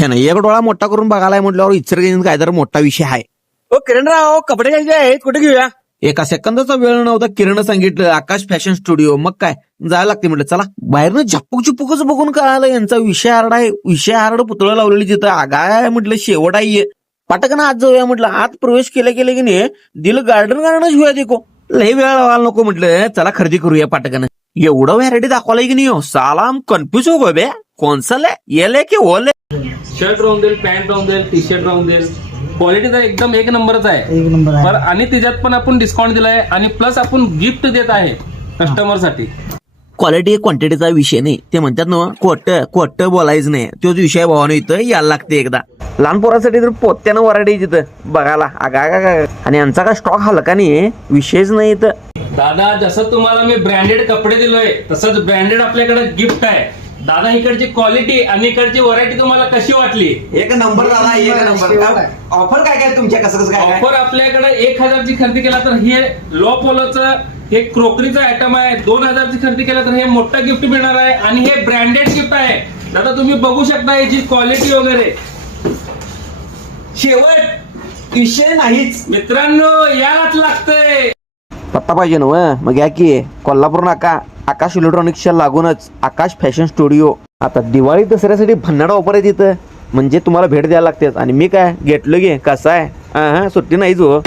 हे ना एक डोळा मोठा करून बघायला म्हटल्यावर इचलकरंजीत काय तर मोठा विषय आहे. ओ किरणराव, कपडे घ्यायचे आहेत, कुठे घेऊया? एका सेकंदाचा वेळ नव्हता. किरण सांगितलं आकाश फॅशन स्टुडिओ. मग काय जायला लागते म्हटलं. चला. बाहेरनं झप्पूक चिप्पूकच बघून कळालं यांचा विषय हार्ड आहे. विषय हार्ड पुतळं लावलेली तिथं आगाय म्हटलं शेवट आहे. पाटकन आत जाऊया म्हटलं. आत प्रवेश केल्या केल्या की नाही दिल गार्डन शिवाय देखो लई वेळ लावायला नको म्हटलं. चला खरेदी करूया पाटकन. एवढं व्हॅरायटी दाखवलाय की नाही हो साला हम कन्फ्युज हो गए बे. कोणसा ले ये की वो ले. शर्ट राहून देईल, पॅन्ट राहून देईल, टी शर्ट राहून देईल. क्वालिटी तर एकदम एक नंबरच आहे. एक नंबर आहे. पर आणि त्याच्यात पण आपण डिस्काउंट दिलाय आणि प्लस आपण गिफ्ट देत आहे कस्टमर साठी. क्वालिटी क्वांटिटीचा विषय नाही. ते म्हणतात ना खोट बोलायचं नाही. तोच विषय भावानं इथं यायला लागते एकदा. लहान पोरासाठी तर पोत्यानं वराडी तिथं बघायला आगा आणि यांचा काय स्टॉक हलका नाही विषयच नाही इथं. दादा जसं तुम्हाला मी ब्रँडेड कपडे दिलोय तसंच ब्रँडेड आपल्याकडे गिफ्ट आहे. दादा इकडची क्वालिटी आणि इकडची व्हरायटी तुम्हाला कशी वाटली? एक नंबर दादा एक नंबर. ऑफर काय काय तुमच्या कसं काय? ऑफर आपल्याकडे 1000 ची खरेदी केला तर हे लो पोलोचं हे क्रोकरीचं आयटम आहे. 2000 ची खरेदी केला तर हे मोठं गिफ्ट मिळणार आहे आणि हे ब्रँडेड गिफ्ट आहे. दादा तुम्ही बघू शकता याची क्वालिटी वगैरे. शेवट विषय नाहीच मित्रांनो यालाच लागतंय. पत्ता पाहिजे ना मग या की कोल्हापूर नाका आकाश इलेक्ट्रॉनिक्सच्या लागूनच आकाश फॅशन स्टुडिओ. आता दिवाळी दसऱ्यासाठी भन्नाट ऑफर आहे तिथं. म्हणजे तुम्हाला भेट द्यायला लागते. आणि मी काय घेतलो गे कसं आहे सुट्टी नाहीच हो.